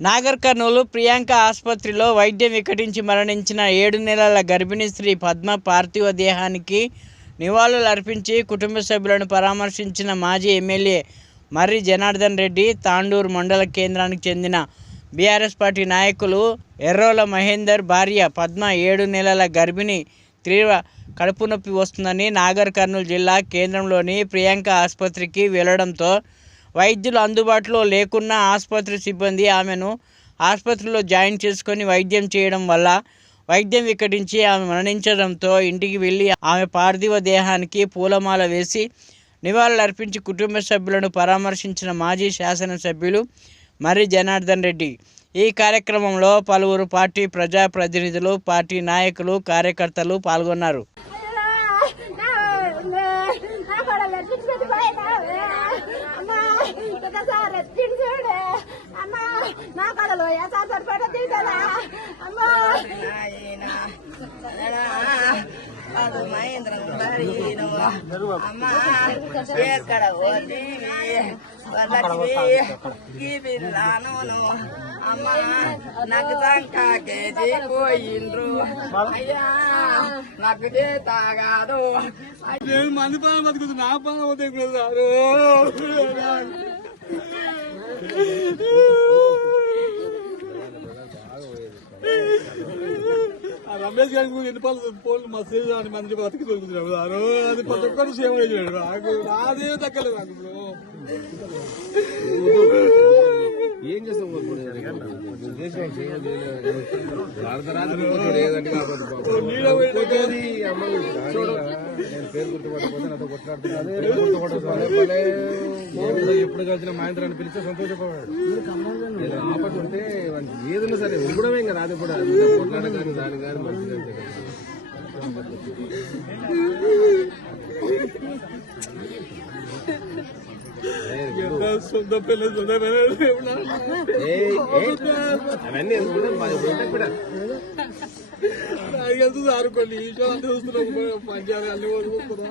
నాగర్ కర్నూలు ప్రియాంక ఆసుపత్రిలో వైద్యం వికటించి మరణించిన ఏడు నెలల గర్భిణీ స్త్రీ పద్మ పార్థివ దేహానికి నివాళులు అర్పించి కుటుంబ సభ్యులను పరామర్శించిన మాజీ ఎమ్మెల్యే మర్రి జనార్దన్ రెడ్డి తాండూరు మండల కేంద్రానికి చెందిన బీఆర్ఎస్ పార్టీ నాయకులు ఎర్రోల మహేందర్ భార్య పద్మ ఏడు నెలల గర్భిణి తీవ్ర కడుపు నొప్పి వస్తుందని నాగర్ కర్నూలు జిల్లా కేంద్రంలోని ప్రియాంక ఆసుపత్రికి వెళ్ళడంతో వైద్యులు అందుబాటులో లేకున్నా ఆసుపత్రి సిబ్బంది ఆమెను ఆసుపత్రిలో జాయిన్ చేసుకొని వైద్యం చేయడం వల్ల వైద్యం వికటించి ఆమె మరణించడంతో ఇంటికి వెళ్ళి ఆమె పార్థివ దేహానికి పూలమాల వేసి నివాళులర్పించి కుటుంబ సభ్యులను పరామర్శించిన మాజీ శాసనసభ్యులు మర్రి జనార్దన్ రెడ్డి. ఈ కార్యక్రమంలో పలువురు పార్టీ ప్రజాప్రతినిధులు పార్టీ నాయకులు కార్యకర్తలు పాల్గొన్నారు నా కొడలు ఎత్తించుకొని పోయినావే అమ్మా ఒకసారి ఎత్తించుడే అమ్మా నా అమ్మా మహేంద్రం అమ్మా ఎక్కడ పోతీవి వరలక్ష్మి ఈ పిల్లను అమ్మా. నాకు సంక కేజీ పోయిండ్రు అయ్యా నాకు తాగాదు నేను మంది పాలన బతుకుతుంది నా పాలన బతుకుతుంది సారు? రమేష్ గారికి కూడా ఎన్ని పాలు పోలు మా మస్తు అని మంది బతికి దొరుకుతున్నాడు అది ప్రతి ఒక్కరు సేవ చేయాడు నాకు నాదే దక్కలేదు నాకు ఎప్పుడు కలిసిన మహేంద్రాన్ని పిలిస్తే సంతోషపడాడు ఏదో ఆపట్టు ఉంటే వానికి ఏదైనా సరే ఉండడమే ఇంకా రాదు కూడా కొట్లాడ కానీ దాని కానీ మంచిగా అంతే కదా. సొంత పిల్లలు సొంత పిల్లలు ఏయ్, ఏయ్, అవన్నీ చూస్తున్నాం పంచాలు అన్ని వదులుతున్నా